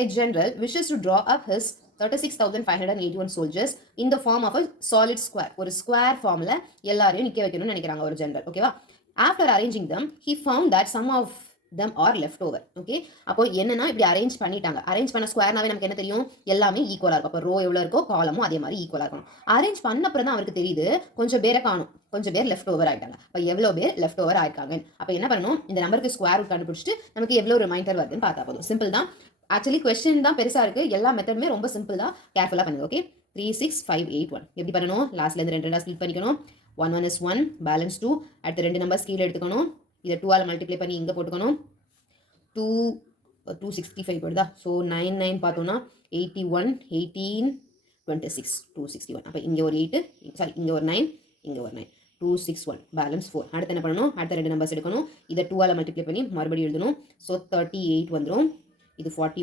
A general wishes to draw up his 36,581 soldiers in the form of a solid square. ஒரு square ஃபார்ம்ல எல்லாரையும் நிக்க வைக்கணும்னு நினைக்கிறாங்க ஒரு ஜெனரல். ஓகேவா? After arranging them, he found that some of them are left over. Okay, அப்போ என்னன்னா இப்படி அரேஞ்ச் பண்ணிட்டாங்க. அரேஞ்ச் பண்ண ஸ்கொயர்னாவே நமக்கு என்ன தெரியும், எல்லாமே ஈக்குவலா இருக்கும். அப்போ ரோ எவ்வளோ இருக்கோ காலமும் அதே மாதிரி ஈக்குவலா இருக்கணும். அரேஞ்ச் பண்ண அப்புறம் தான் அவருக்கு தெரியுது கொஞ்சம் பேரை காணும், கொஞ்சம் பேர் லெஃப்ட் ஓவர் ஆயிட்டாங்க. அப்போ எவ்வளோ பேர் லெஃப்ட் ஓவர் ஆயிருக்காங்க. அப்போ என்ன பண்ணணும், இந்த நம்பருக்கு ஸ்கொயர் ரூட் கண்டுபிடிச்சிட்டு நமக்கு எவ்வளோ ரிமைண்டர் வருதுன்னு பார்த்தா போதும். சிம்பிள் தான். ஆக்சுவலி கொஸ்டின் தான் பெருசா இருக்கு, எல்லா மெத்தடுமே ரொம்ப சிம்பிள் தான். கேர்ஃபுல்லா பண்ணுங்க. ஓகே, 3 6 5 8 1 எப்படி பண்ணணும், லாஸ்ட்ல இருந்து ரெண்டு ஸ்ப்ளிட் பண்ணிக்கணும். 1 1 is 1, பேலன்ஸ் 2. அடுத்த ரெண்டு நம்பர்ஸ் கீழே எடுத்துக்கணும். இதை 2 ஆல் மல்டிப்ளை பண்ணி இங்கே போட்டுக்கணும். 2 265 போடுதா. ஸோ 9 9 பார்த்தோம்னா 81 18 26 261. அப்போ இங்கே ஒரு 8, சாரி இங்கே ஒரு 9, இங்கே ஒரு 9, 261 பேலன்ஸ் 4. அடுத்து என்ன பண்ணணும், அடுத்த ரெண்டு நம்பர்ஸ் எடுக்கணும். இதை 2 ஆல் மல்டிப்ளை பண்ணி மறுபடியும் எழுதணும். ஸோ 38 வந்துடும். இது 41.